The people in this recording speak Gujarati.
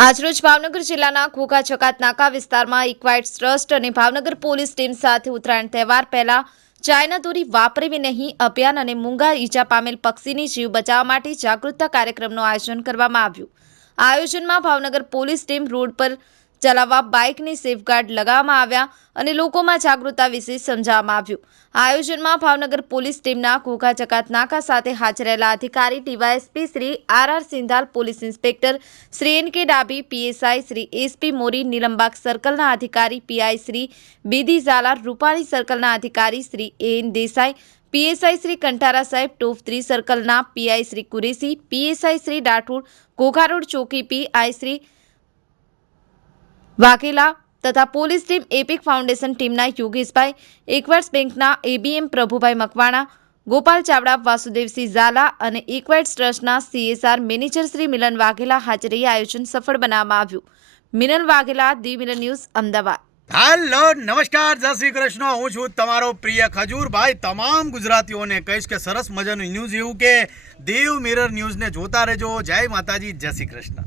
આજરોજ ભાવનગર જિલ્લાના ઘોઘા છકાત નાકા વિસ્તારમાં ઇક્વાઇટ્સ ટ્રસ્ટ અને ભાવનગર પોલીસ ટીમ સાથે ઉત્તરાયણ તહેવાર પહેલા ચાઇના દોરી વાપરવી નહીં અભિયાન અને મૂંગા ઈજા પામેલ પક્ષીની જીવ બચાવવા માટે જાગૃતતા કાર્યક્રમનું આયોજન કરવામાં આવ્યું। આ આયોજનમાં ભાવનગર પોલીસ ટીમ રોડ પર ચલાવવા બાઇકની સેફગાર્ડ લગાવવામાં આવ્યા અને લોકોમાં જાગૃતતા વિશે સમજાવવામાં આવ્યું। આ આયોજનમાં ભાવનગર પોલીસ ટીમના ઘોઘા છકાત નાકા સાથે હાજર રહેલા અધિકારી DYSP Shri R Sindhal, police inspector Shri N K. Dabi, PSI Shri S P Mori, Nilambag સર્કલના અધિકારી પીઆઈ શ્રી બીદી ઝાલા, રૂપાણી સર્કલના અધિકારી શ્રી એન દેસાઈ, પીએસઆઈ શ્રી કંઠારા સાહેબ, ટોપ 3 સર્કલના PI Shri Qureshi, PSI Shri Rathod, Ghogha road ચોકી પીઆઈ શ્રી વાઘેલા તથા પોલીસ ટીમ એપિક ફાઉન્ડેશન ટીમના યોગેશભાઈ, ઇક્વાઇટ્સ બેંકના એબીએમ પ્રભુભાઈ મકવાણા, ગોપાલ ચાવડા, વાસુદેવસિંહ ઝાલા અને ઇક્વાઇટ્સ ટ્રસ્ટના સીએસઆર મેનેજર શ્રી મિલન વાઘેલા હાજર રહી આયોજન સફળ બનાવવામાં આવ્યું। મિલન વાઘેલા, દી મિલન ન્યૂઝ, અમદાવાદ। હેલો, નમસ્કાર, જય શ્રી કૃષ્ણ। હું છું તમારો પ્રિય ખજૂરભાઈ। તમામ ગુજરાતીઓને કહીશ કે સરસ મજાનું ન્યૂઝ એવું કે દેવ મિરર ન્યૂઝને જોતા રહેજો। જય માતાજી, જય શ્રી કૃષ્ણ।